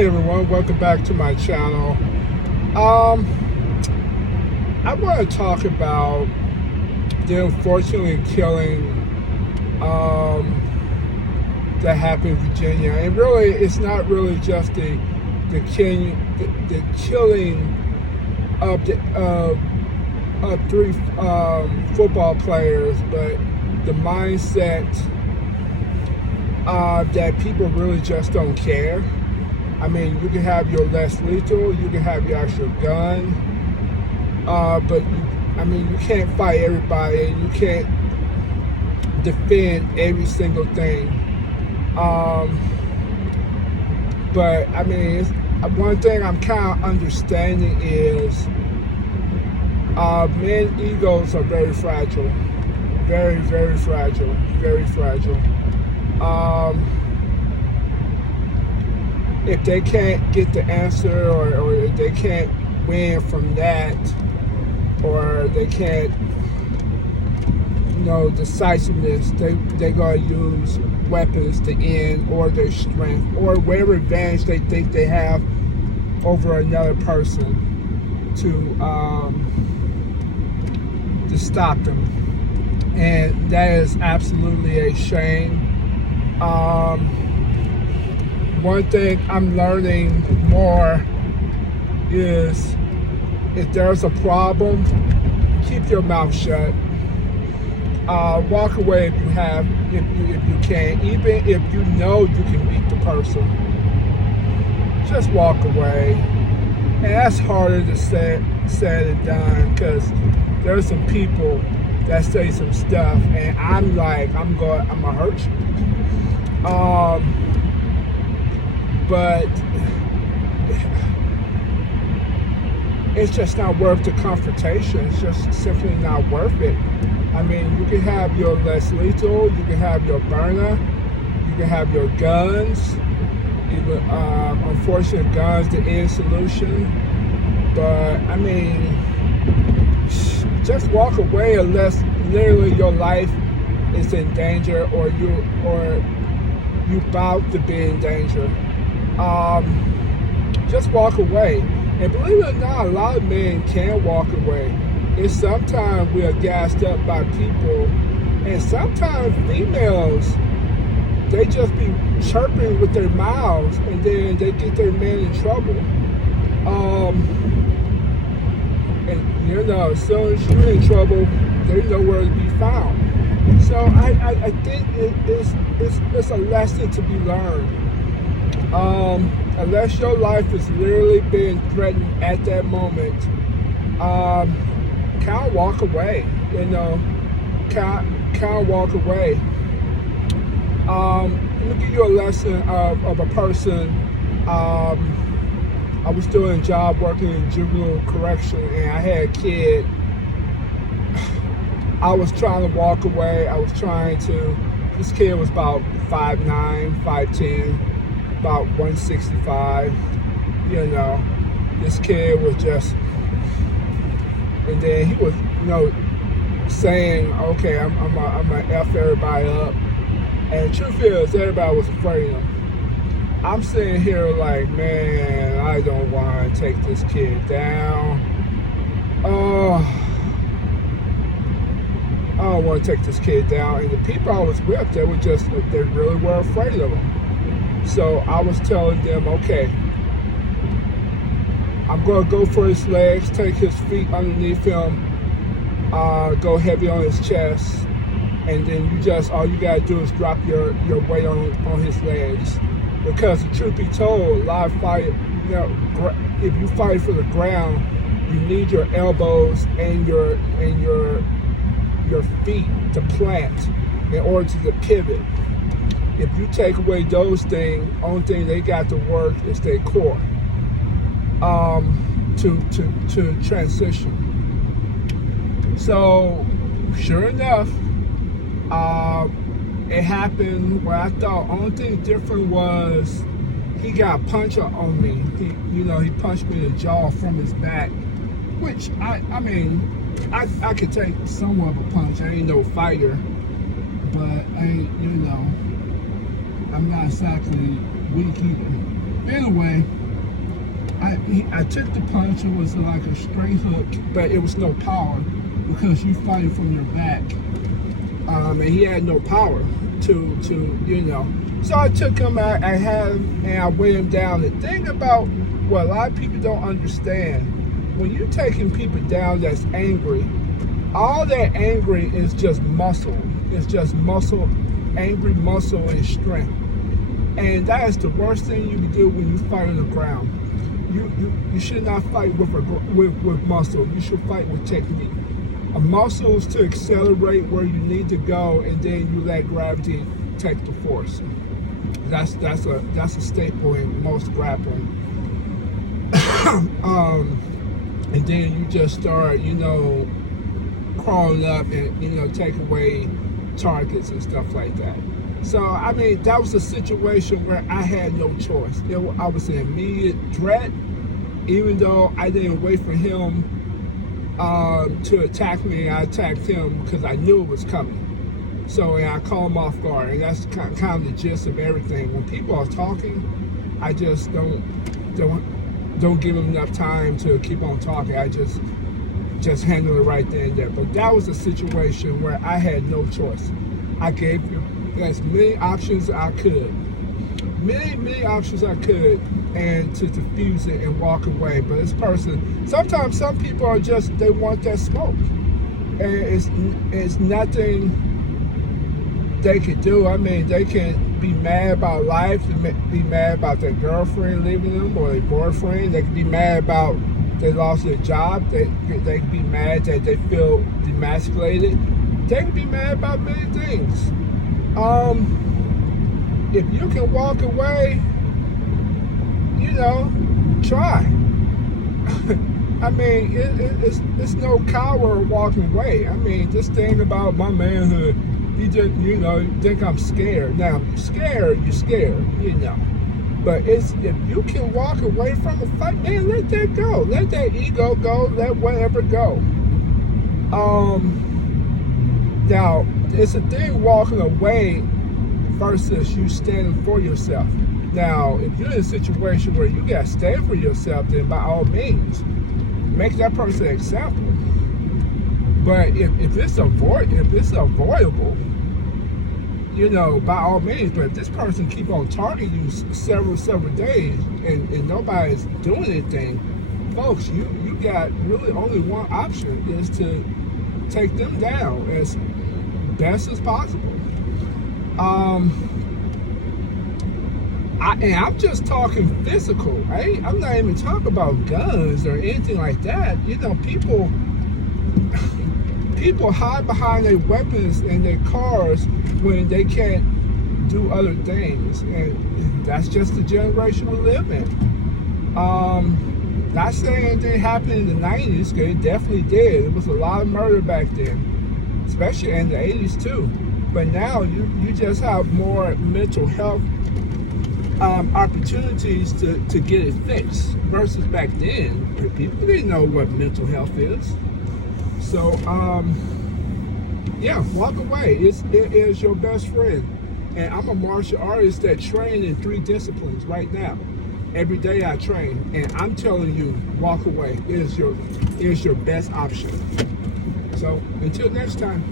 Hey everyone, welcome back to my channel. Um, I want to talk about the unfortunate killing that happened in Virginia, and really, it's not really just the killing of three football players, but the mindset that people really just don't care. I mean, you can have your less lethal, you can have your actual gun, but you can't fight everybody, and you can't defend every single thing. But I mean, one thing I'm kind of understanding is men's egos are very fragile, very, very fragile, very fragile. If they can't get the answer, or if they can't win from that, or they can't, decisiveness, they're going to use weapons to end, or their strength, or whatever advantage they think they have over another person to stop them. And that is absolutely a shame. One thing I'm learning more is, if there's a problem, keep your mouth shut. Walk away if you can, even if you know you can beat the person. Just walk away. And that's harder to say than done, because there's some people that say some stuff, and I'm gonna hurt you. But it's just not worth the confrontation. It's just simply not worth it. I mean, you can have your less lethal, you can have your byrna, you can have your guns, even unfortunate guns, the end solution. But I mean, just walk away unless literally your life is in danger, or you about to be in danger. Just walk away. And believe it or not, a lot of men can walk away. And sometimes we are gassed up by people, and sometimes females, they just be chirping with their mouths, and then they get their man in trouble. And as soon as you're in trouble, they're nowhere to be found. So I think it's a lesson to be learned. Unless your life is literally being threatened at that moment, kind of walk away. Kind of walk away. Let me give you a lesson of a person. I was doing a job working in juvenile correction, and I had a kid. I was trying to walk away. This kid was about 5'9", 5'10", about 165. This kid was just, and then he was, saying, okay, I'm gonna F everybody up. And the truth is, everybody was afraid of him. I'm sitting here like, man, I don't want to take this kid down. Oh, I don't want to take this kid down. And the people I was with, they really were afraid of him. So I was telling them, okay, I'm going to go for his legs, take his feet underneath him, go heavy on his chest, and then all you got to do is drop your weight on his legs. Because the truth be told, a lot of fight, if you fight for the ground, you need your elbows and your feet to plant in order to pivot. If you take away those things, only thing they got to work is their core to transition. So, sure enough, it happened where I thought only thing different was he got punched on me. He punched me in the jaw from his back, which I could take somewhat of a punch. I ain't no fighter, but I'm not exactly weak either. Anyway, I took the punch. It was like a straight hook, but it was no power because you fighting from your back. And he had no power to. So I took him, I had him, and I weighed him down. The thing about what a lot of people don't understand, when you're taking people down that's angry, all that angry is just muscle. It's just muscle, angry muscle and strength. And that is the worst thing you can do when you fight on the ground. You should not fight with muscle. You should fight with technique. A muscle is to accelerate where you need to go, and then you let gravity take the force. That's a staple in most grappling. And then you just start, crawling up and take away targets and stuff like that. So I mean, that was a situation where I had no choice. I was in immediate threat, even though I didn't wait for him to attack me. I attacked him because I knew it was coming. So I caught him off guard, and that's kind of the gist of everything. When people are talking, I just don't give them enough time to keep on talking. I just handle it right there and there. But that was a situation where I had no choice. I gave you as many options as I could, many options I could, and to defuse it and walk away. But this person, sometimes some people are just, they want that smoke, and it's nothing they can do. I mean, they can be mad about life, be mad about their girlfriend leaving them or their boyfriend. They can be mad about they lost their job. They can be mad that they feel demasculated. They can be mad about many things. If you can walk away, try. I mean, it's no coward walking away. I mean, this thing about my manhood, you just, you think I'm scared. Now, you're scared, But if you can walk away from the fight, man, let that go. Let that ego go. Let whatever go. Now, it's a thing walking away versus you standing for yourself. Now, if you're in a situation where you got to stand for yourself, then by all means, make that person an example. But if it's avoidable, by all means. But if this person keep on targeting you several days and nobody's doing anything, folks, you got really only one option, is to take them down as best as possible. I'm just talking physical, right? I'm not even talking about guns or anything like that. People hide behind their weapons in their cars when they can't do other things, and that's just the generation we live in. Not saying it didn't happen in the 90s, because it definitely did. It was a lot of murder back then, especially in the 80s too. But now you just have more mental health opportunities to get it fixed versus back then. People didn't know what mental health is. So, walk away. It is your best friend. And I'm a martial artist that train in 3 disciplines right now. Every day I train, and I'm telling you, walk away. It is your best option. So, until next time.